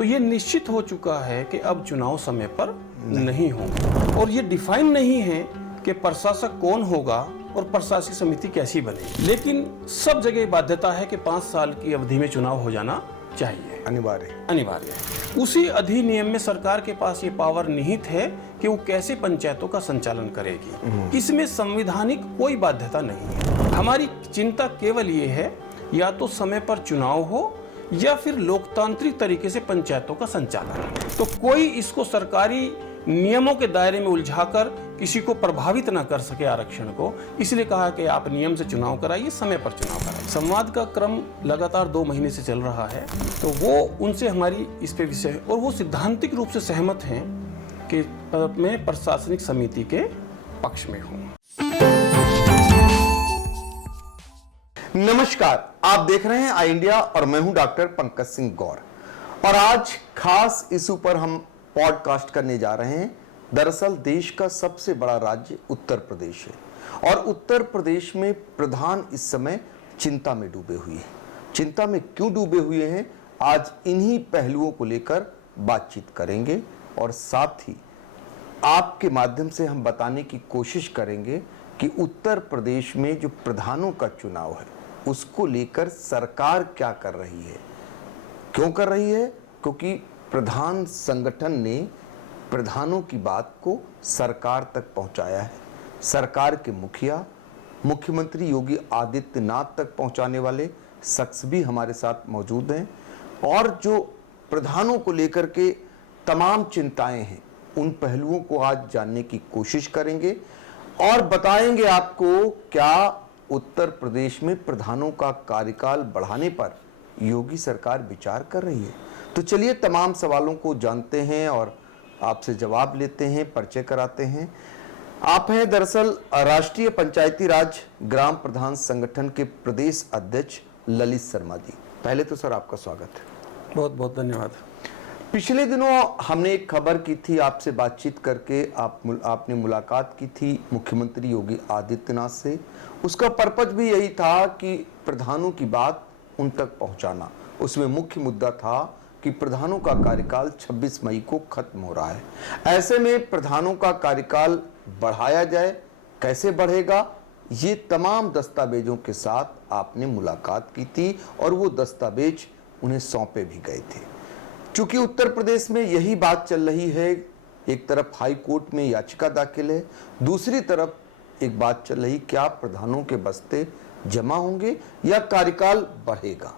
तो ये निश्चित हो चुका है कि अब चुनाव समय पर नहीं होंगे और ये डिफाइन नहीं है कि प्रशासक कौन होगा और प्रशासकीय समिति कैसी बनेगी। लेकिन सब जगह बाध्यता है कि 5 साल की अवधि में चुनाव हो जाना चाहिए, अनिवार्य। उसी अधिनियम में सरकार के पास ये पावर निहित है कि वो कैसे पंचायतों का संचालन करेगी। इसमें संवैधानिक कोई बाध्यता नहीं है। हमारी चिंता केवल ये है या तो समय पर चुनाव हो या फिर लोकतांत्रिक तरीके से पंचायतों का संचालन। तो कोई इसको सरकारी नियमों के दायरे में उलझाकर किसी को प्रभावित ना कर सके आरक्षण को, इसलिए कहा कि आप नियम से चुनाव कराइए, समय पर चुनाव कराइए। संवाद का क्रम लगातार 2 महीने से चल रहा है, तो वो उनसे हमारी इस पे विषय और वो सिद्धांतिक रूप से सहमत हैं कि मैं प्रशासनिक समिति के पक्ष में हूँ। नमस्कार, आप देख रहे हैं आई इंडिया और मैं हूं डॉक्टर पंकज सिंह गौर और आज खास इशू पर हम पॉडकास्ट करने जा रहे हैं। दरअसल देश का सबसे बड़ा राज्य उत्तर प्रदेश है और उत्तर प्रदेश में प्रधान इस समय चिंता में डूबे हुए हैं। चिंता में क्यों डूबे हुए हैं, आज इन्हीं पहलुओं को लेकर बातचीत करेंगे और साथ ही आपके माध्यम से हम बताने की कोशिश करेंगे कि उत्तर प्रदेश में जो प्रधानों का चुनाव है उसको लेकर सरकार क्या कर रही है, क्यों कर रही है, क्योंकि प्रधान संगठन ने प्रधानों की बात को सरकार तक पहुंचाया है। सरकार के मुखिया मुख्यमंत्री योगी आदित्यनाथ तक पहुंचाने वाले शख्स भी हमारे साथ मौजूद हैं और जो प्रधानों को लेकर के तमाम चिंताएं हैं उन पहलुओं को आज जानने की कोशिश करेंगे और बताएंगे आपको क्या उत्तर प्रदेश में प्रधानों का कार्यकाल बढ़ाने पर योगी सरकार विचार कर रही है। तो चलिए तमाम सवालों को जानते हैं और आपसे जवाब लेते हैं, परिचय कराते हैं। आप हैं दरअसल राष्ट्रीय पंचायती राज ग्राम प्रधान संगठन के प्रदेश अध्यक्ष ललित शर्मा जी। पहले तो सर आपका स्वागत है। बहुत बहुत धन्यवाद। पिछले दिनों हमने एक खबर की थी, आपसे बातचीत करके आपने मुलाकात की थी मुख्यमंत्री योगी आदित्यनाथ से। उसका पर्पज भी यही था कि प्रधानों की बात उन तक पहुंचाना। उसमें मुख्य मुद्दा था कि प्रधानों का कार्यकाल 26 मई को खत्म हो रहा है। ऐसे में प्रधानों का कार्यकाल बढ़ाया जाए, कैसे बढ़ेगा, ये तमाम दस्तावेजों के साथ आपने मुलाकात की थी और वो दस्तावेज उन्हें सौंपे भी गए थे। चूंकि उत्तर प्रदेश में यही बात चल रही है, एक तरफ हाई कोर्ट में याचिका दाखिल है, दूसरी तरफ एक बात चल रही क्या प्रधानों के बस्ते जमा होंगे या कार्यकाल बढ़ेगा।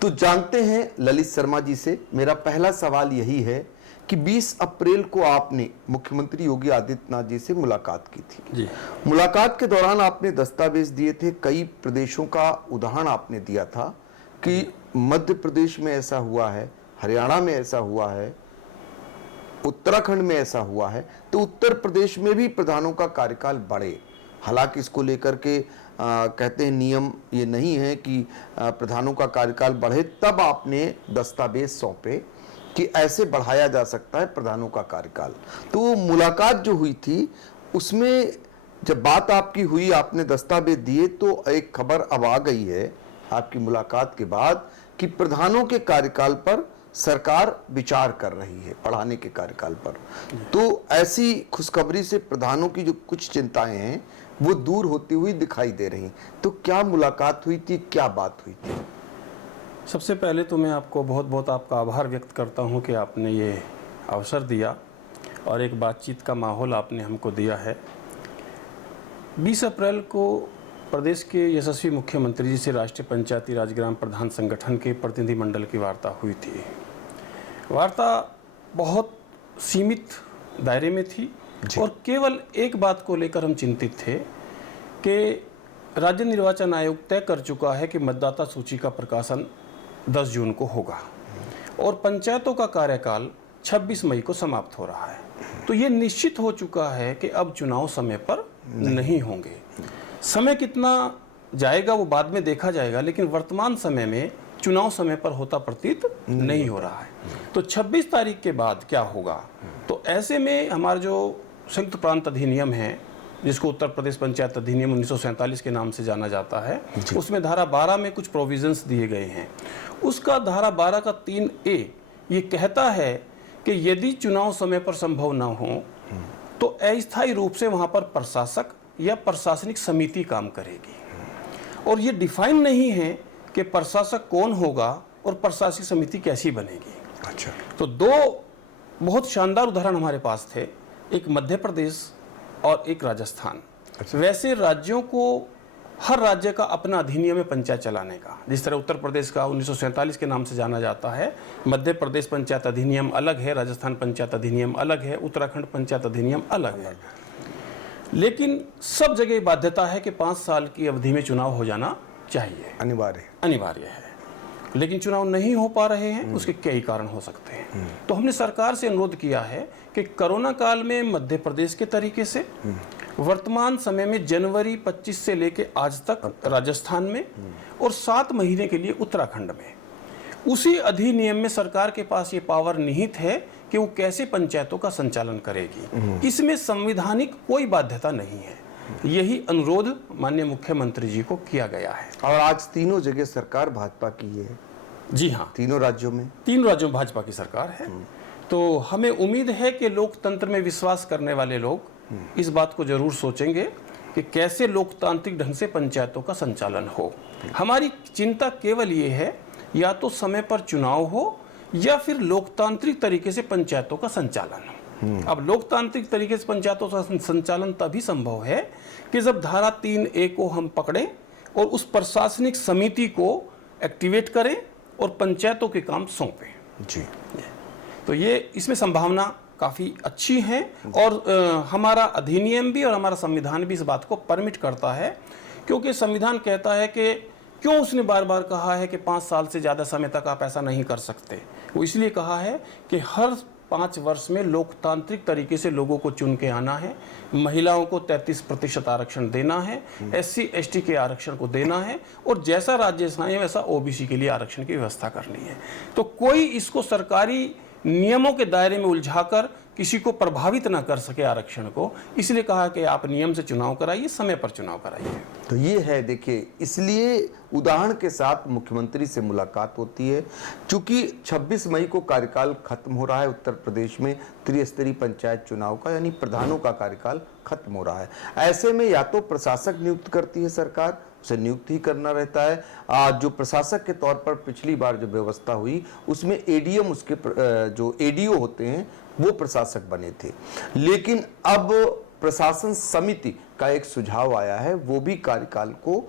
तो जानते हैं ललित शर्मा जी से। मेरा पहला सवाल यही है कि 20 अप्रैल को आपने मुख्यमंत्री योगी आदित्यनाथ जी से मुलाकात की थी जी। मुलाकात के दौरान आपने दस्तावेज दिए थे, कई प्रदेशों का उदाहरण आपने दिया था कि मध्य प्रदेश में ऐसा हुआ है, हरियाणा में ऐसा हुआ है, उत्तराखंड में ऐसा हुआ है, तो उत्तर प्रदेश में भी प्रधानों का कार्यकाल बढ़े। हालांकि इसको लेकर के कहते हैं नियम ये नहीं है कि प्रधानों का कार्यकाल बढ़े, तब आपने दस्तावेज सौंपे कि ऐसे बढ़ाया जा सकता है प्रधानों का कार्यकाल। तो वो मुलाकात जो हुई थी उसमें जब बात आपकी हुई, आपने दस्तावेज दिए, तो एक खबर अब आ गई है आपकी मुलाकात के बाद कि प्रधानों के कार्यकाल पर सरकार विचार कर रही है, बढ़ाने के कार्यकाल पर। तो ऐसी खुशखबरी से प्रधानों की जो कुछ चिंताएं हैं वो दूर होती हुई दिखाई दे रही। तो क्या मुलाकात हुई थी, क्या बात हुई थी? सबसे पहले तो मैं आपको बहुत बहुत आपका आभार व्यक्त करता हूं कि आपने ये अवसर दिया और एक बातचीत का माहौल आपने हमको दिया है। 20 अप्रैल को प्रदेश के यशस्वी मुख्यमंत्री जी से राष्ट्रीय पंचायती राज ग्राम प्रधान संगठन के प्रतिनिधिमंडल की वार्ता हुई थी। वार्ता बहुत सीमित दायरे में थी और केवल एक बात को लेकर हम चिंतित थे कि राज्य निर्वाचन आयोग तय कर चुका है कि मतदाता सूची का प्रकाशन 10 जून को होगा और पंचायतों का कार्यकाल 26 मई को समाप्त हो रहा है। तो ये निश्चित हो चुका है कि अब चुनाव समय पर नहीं होंगे। समय कितना जाएगा वो बाद में देखा जाएगा, लेकिन वर्तमान समय में चुनाव समय पर होता प्रतीत नहीं हो रहा है। तो 26 तारीख के बाद क्या होगा, तो ऐसे में हमारा जो संयुक्त प्रांत अधिनियम है, जिसको उत्तर प्रदेश पंचायत अधिनियम 1947 के नाम से जाना जाता है, उसमें धारा 12 में कुछ प्रोविजंस दिए गए हैं। उसका धारा 12 का 3A ये कहता है कि यदि चुनाव समय पर संभव न हो तो अस्थायी रूप से वहाँ पर प्रशासक या प्रशासनिक समिति काम करेगी। और ये डिफाइन नहीं है कि प्रशासक कौन होगा और प्रशासनिक समिति कैसी बनेगी। अच्छा, तो दो बहुत शानदार उदाहरण हमारे पास थे, एक मध्य प्रदेश और एक राजस्थान। अच्छा। वैसे राज्यों को हर राज्य का अपना अधिनियम है पंचायत चलाने का। जिस तरह उत्तर प्रदेश का 1947 के नाम से जाना जाता है, मध्य प्रदेश पंचायत अधिनियम अलग है, राजस्थान पंचायत अधिनियम अलग है, उत्तराखंड पंचायत अधिनियम अलग है। लेकिन सब जगह बाध्यता है कि 5 साल की अवधि में चुनाव हो जाना चाहिए, अनिवार्य है। लेकिन चुनाव नहीं हो पा रहे हैं, उसके कई कारण हो सकते हैं। तो हमने सरकार से अनुरोध किया है कि कोरोना काल में मध्य प्रदेश के तरीके से, वर्तमान समय में जनवरी 25 से लेके आज तक राजस्थान में, और 7 महीने के लिए उत्तराखंड में, उसी अधिनियम में सरकार के पास ये पावर निहित है कि वो कैसे पंचायतों का संचालन करेगी। इसमें संवैधानिक कोई बाध्यता नहीं है। यही अनुरोध माननीय मुख्यमंत्री जी को किया गया है। और आज तीनों जगह सरकार भाजपा की है। जी हाँ, तीनों राज्यों में भाजपा की सरकार है। तो हमें उम्मीद है कि लोकतंत्र में विश्वास करने वाले लोग इस बात को जरूर सोचेंगे कि कैसे लोकतांत्रिक ढंग से पंचायतों का संचालन हो। हमारी चिंता केवल ये है, या तो समय पर चुनाव हो या फिर लोकतांत्रिक तरीके से पंचायतों का संचालन हो। अब लोकतांत्रिक तरीके से पंचायतों का संचालन तभी संभव है कि जब धारा 3A को हम पकड़ें और उस प्रशासनिक समिति को एक्टिवेट करें और पंचायतों के काम सौंपें। जी, तो ये इसमें संभावना काफ़ी अच्छी है। और हमारा अधिनियम भी और हमारा संविधान भी इस बात को परमिट करता है, क्योंकि संविधान कहता है कि क्यों उसने बार बार कहा है कि 5 साल से ज़्यादा समय तक आप ऐसा नहीं कर सकते। वो इसलिए कहा है कि हर 5 वर्ष में लोकतांत्रिक तरीके से लोगों को चुन के आना है, महिलाओं को 33% आरक्षण देना है, SC/ST के आरक्षण को देना है, और जैसा राज्य है वैसा OBC के लिए आरक्षण की व्यवस्था करनी है। तो कोई इसको सरकारी नियमों के दायरे में उलझाकर किसी को प्रभावित ना कर सके आरक्षण को, इसलिए कहा कि आप नियम से चुनाव कराइए, समय पर चुनाव कराइए। तो ये है, देखिए, इसलिए उदाहरण के साथ मुख्यमंत्री से मुलाकात होती है। चूंकि 26 मई को कार्यकाल खत्म हो रहा है उत्तर प्रदेश में त्रिस्तरीय पंचायत चुनाव का, यानी प्रधानों का कार्यकाल खत्म हो रहा है। ऐसे में या तो प्रशासक नियुक्त करती है सरकार, उसे नियुक्त ही करना रहता है। जो प्रशासक के तौर पर पिछली बार जो व्यवस्था हुई उसमें ADM, उसके जो ADO होते हैं वो प्रशासक बने थे। लेकिन अब प्रशासन समिति का एक सुझाव आया है, वो भी कार्यकाल को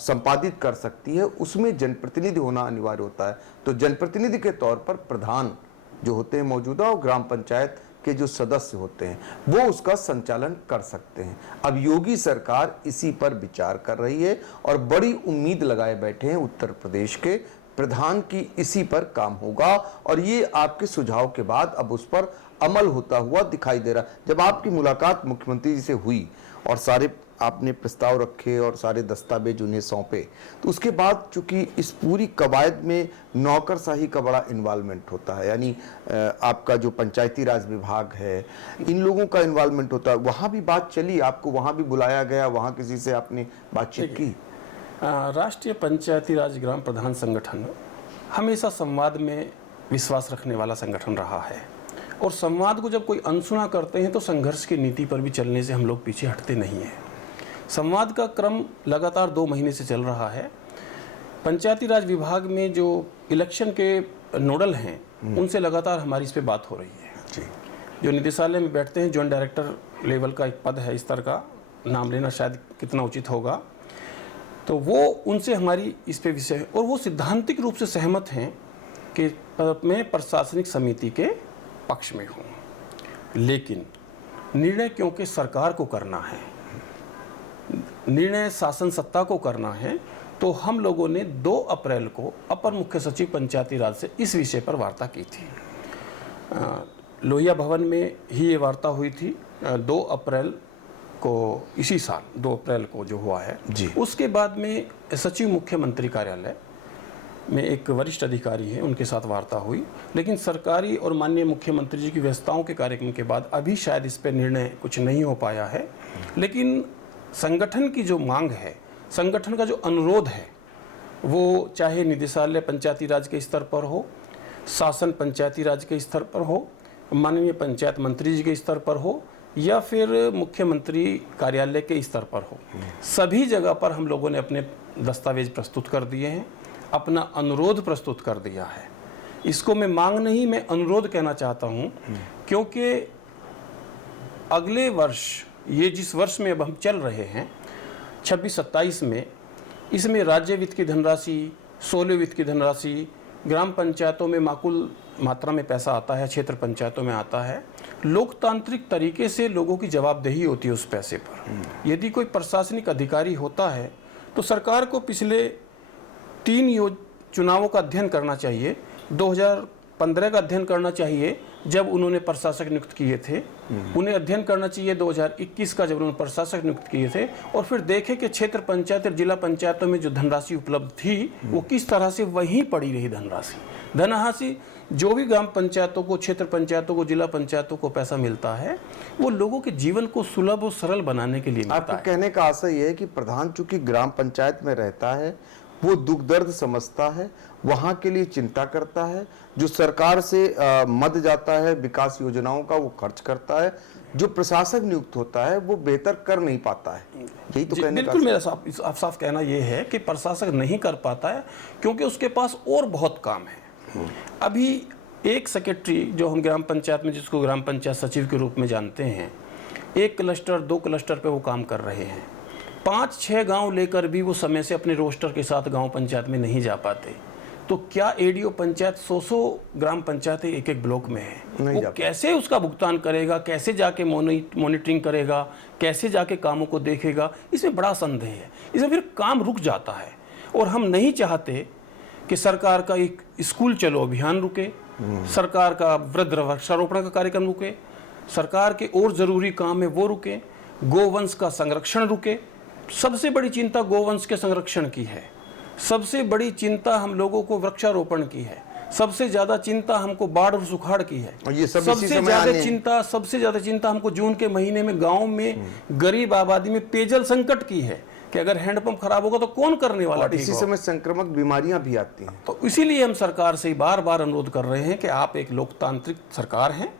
संपादित कर सकती है। उसमें जनप्रतिनिधि होना अनिवार्य होता है। तो जनप्रतिनिधि के तौर पर प्रधान जो होते हैं मौजूदा, और ग्राम पंचायत के जो सदस्य होते हैं वो उसका संचालन कर सकते हैं। अब योगी सरकार इसी पर विचार कर रही है और बड़ी उम्मीद लगाए बैठे हैं उत्तर प्रदेश के प्रधान की इसी पर काम होगा। और ये आपके सुझाव के बाद अब उस पर अमल होता हुआ दिखाई दे रहा। जब आपकी मुलाकात मुख्यमंत्री जी से हुई और सारे आपने प्रस्ताव रखे और सारे दस्तावेज उन्हें सौंपे, तो उसके बाद चूंकि इस पूरी कवायद में नौकरशाही का बड़ा इन्वॉल्वमेंट होता है, यानी आपका जो पंचायती राज विभाग है, इन लोगों का इन्वॉल्वमेंट होता है। वहाँ भी बात चली, आपको वहाँ भी बुलाया गया, वहाँ किसी से आपने बातचीत की? राष्ट्रीय पंचायती राज ग्राम प्रधान संगठन हमेशा संवाद में विश्वास रखने वाला संगठन रहा है, और संवाद को जब कोई अनसुना करते हैं तो संघर्ष की नीति पर भी चलने से हम लोग पीछे हटते नहीं हैं। संवाद का क्रम लगातार 2 महीने से चल रहा है। पंचायती राज विभाग में जो इलेक्शन के नोडल हैं उनसे लगातार हमारी इस पर बात हो रही है जी। जो निदेशालय में बैठते हैं, जॉइंट डायरेक्टर लेवल का एक पद है, इस तरह का नाम लेना शायद कितना उचित होगा, तो वो उनसे हमारी इस पे विषय, और वो सिद्धांतिक रूप से सहमत हैं कि मैं प्रशासनिक समिति के पक्ष में हूँ। लेकिन निर्णय क्योंकि सरकार को करना है, निर्णय शासन सत्ता को करना है, तो हम लोगों ने 2 अप्रैल को अपर मुख्य सचिव पंचायती राज से इस विषय पर वार्ता की थी। लोहिया भवन में ही ये वार्ता हुई थी 2 अप्रैल को, इसी साल 2 अप्रैल को जो हुआ है जी। उसके बाद में सचिव मुख्यमंत्री कार्यालय में एक वरिष्ठ अधिकारी हैं, उनके साथ वार्ता हुई। लेकिन सरकारी और माननीय मुख्यमंत्री जी की व्यवस्थाओं के कार्यक्रम के बाद अभी शायद इस पर निर्णय कुछ नहीं हो पाया है। लेकिन संगठन की जो मांग है, संगठन का जो अनुरोध है, वो चाहे निदेशालय पंचायती राज के स्तर पर हो, शासन पंचायती राज के स्तर पर हो, माननीय पंचायत मंत्री जी के स्तर पर हो, या फिर मुख्यमंत्री कार्यालय के स्तर पर हो, सभी जगह पर हम लोगों ने अपने दस्तावेज प्रस्तुत कर दिए हैं, अपना अनुरोध प्रस्तुत कर दिया है। इसको मैं मांग नहीं, मैं अनुरोध कहना चाहता हूं, क्योंकि अगले वर्ष, ये जिस वर्ष में अब हम चल रहे हैं 26-27 में, इसमें राज्य वित्त की धनराशि, 16 वित्त की धनराशि, ग्राम पंचायतों में माकुल मात्रा में पैसा आता है, क्षेत्र पंचायतों में आता है। लोकतांत्रिक तरीके से लोगों की जवाबदेही होती है उस पैसे पर। यदि कोई प्रशासनिक अधिकारी होता है तो सरकार को पिछले 3 चुनावों का अध्ययन करना चाहिए। 2015 का अध्ययन करना चाहिए जब उन्होंने प्रशासक नियुक्त किए थे, उन्हें अध्ययन करना चाहिए 2021 का जब उन्होंने प्रशासक नियुक्त किए थे, और फिर देखें कि क्षेत्र पंचायत और जिला पंचायतों में जो धनराशि उपलब्ध थी वो किस तरह से वहीं पड़ी रही। धनराशि जो भी ग्राम पंचायतों को, क्षेत्र पंचायतों को, जिला पंचायतों को पैसा मिलता है वो लोगों के जीवन को सुलभ और सरल बनाने के लिए मिलता है। आपके कहने का आशय यह है कि प्रधान चूंकि ग्राम पंचायत में रहता है, वो दुख दर्द समझता है, वहां के लिए चिंता करता है, जो सरकार से मद जाता है विकास योजनाओं का वो खर्च करता है, जो प्रशासक नियुक्त होता है वो बेहतर कर नहीं पाता है। यही तो कहने का बिल्कुल मेरा साफ कहना ये है कि प्रशासक नहीं कर पाता है क्योंकि उसके पास और बहुत काम है। अभी एक सेक्रेटरी जो हम ग्राम पंचायत में, जिसको ग्राम पंचायत सचिव के रूप में जानते हैं, 1 क्लस्टर 2 क्लस्टर पे वो काम कर रहे हैं। 5-6 गांव लेकर भी वो समय से अपने रोस्टर के साथ गांव पंचायत में नहीं जा पाते। तो क्या एडीओ पंचायत 100 ग्राम पंचायतें एक ब्लॉक में है, वो कैसे उसका भुगतान करेगा, कैसे जाके मॉनिटरिंग करेगा, कैसे जाके कामों को देखेगा, इसमें बड़ा संदेह है। इसमें फिर काम रुक जाता है। और हम नहीं चाहते कि सरकार का एक स्कूल चलो अभियान रुके, सरकार का वृद्ध वृक्षारोपण का कार्यक्रम रुके, सरकार के और जरूरी काम है वो रुके, गोवंश का संरक्षण रुके। सबसे बड़ी चिंता गोवंश के संरक्षण की है, सबसे बड़ी चिंता हम लोगों को वृक्षारोपण की है, सबसे ज्यादा चिंता हमको बाढ़ और सुखाड़ की है, सबसे ज्यादा चिंता हमको जून के महीने में गांव में गरीब आबादी में पेयजल संकट की है कि अगर हैंडपंप खराब होगा तो कौन करने वाला। इसी समय संक्रामक बीमारियां भी आती हैं। तो इसीलिए हम सरकार से बार बार अनुरोध कर रहे हैं कि आप एक लोकतांत्रिक सरकार हैं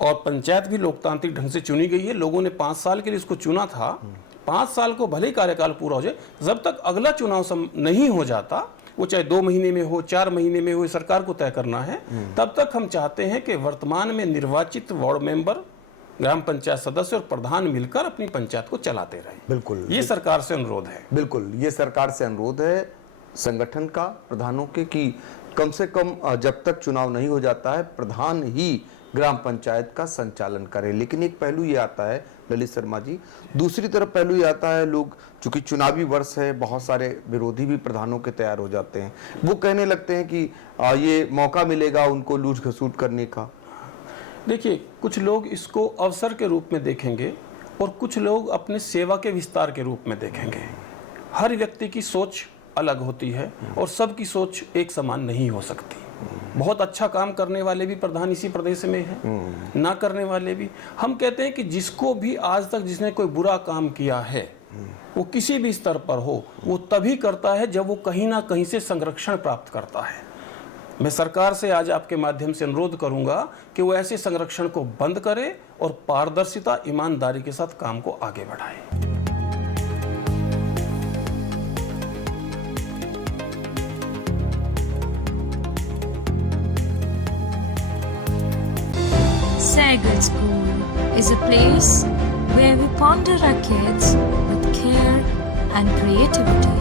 और पंचायत भी लोकतांत्रिक ढंग से चुनी गई है। लोगों ने 5 साल के लिए इसको चुना था। 5 साल को भले ही कार्यकाल पूरा हो जाए, जब तक अगला चुनाव नहीं हो जाता, वो चाहे 2 महीने में हो, 4 महीने में हो, सरकार को तय करना है, तब तक हम चाहते हैं कि वर्तमान में निर्वाचित वार्ड मेंबर, ग्राम पंचायत सदस्य और प्रधान मिलकर अपनी पंचायत को चलाते रहे। बिल्कुल, ये सरकार से अनुरोध है। बिल्कुल, ये सरकार से अनुरोध है संगठन का, प्रधानों के, कि कम से कम जब तक चुनाव नहीं हो जाता है प्रधान ही ग्राम पंचायत का संचालन करे। लेकिन एक पहलू ये आता है ललित शर्मा जी, दूसरी तरफ पहलू ये आता है, लोग चूंकि चुनावी वर्ष है, बहुत सारे विरोधी भी प्रधानों के तैयार हो जाते हैं, वो कहने लगते हैं कि ये मौका मिलेगा उनको लूट खसूट करने का। देखिए, कुछ लोग इसको अवसर के रूप में देखेंगे और कुछ लोग अपने सेवा के विस्तार के रूप में देखेंगे। हर व्यक्ति की सोच अलग होती है और सबकी सोच एक समान नहीं हो सकती। बहुत अच्छा काम करने वाले भी प्रधान इसी प्रदेश में हैं, ना करने वाले भी। हम कहते हैं कि जिसको भी आज तक जिसने कोई बुरा काम किया है, वो किसी भी स्तर पर हो, वो तभी करता है जब वो कहीं ना कहीं से संरक्षण प्राप्त करता है। मैं सरकार से आज आपके माध्यम से अनुरोध करूंगा कि वो ऐसे संरक्षण को बंद करे और पारदर्शिता, ईमानदारी के साथ काम को आगे बढ़ाए। Sagar School is a place where we ponder our kids with care and creativity.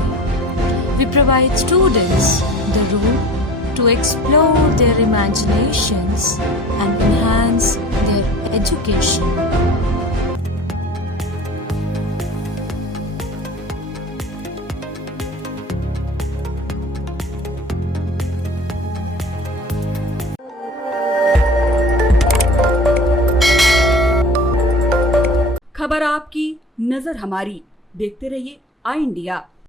We provide students the room to explore their imaginations and enhance their education. खबर आपकी, नजर हमारी। देखते रहिए आई इंडिया।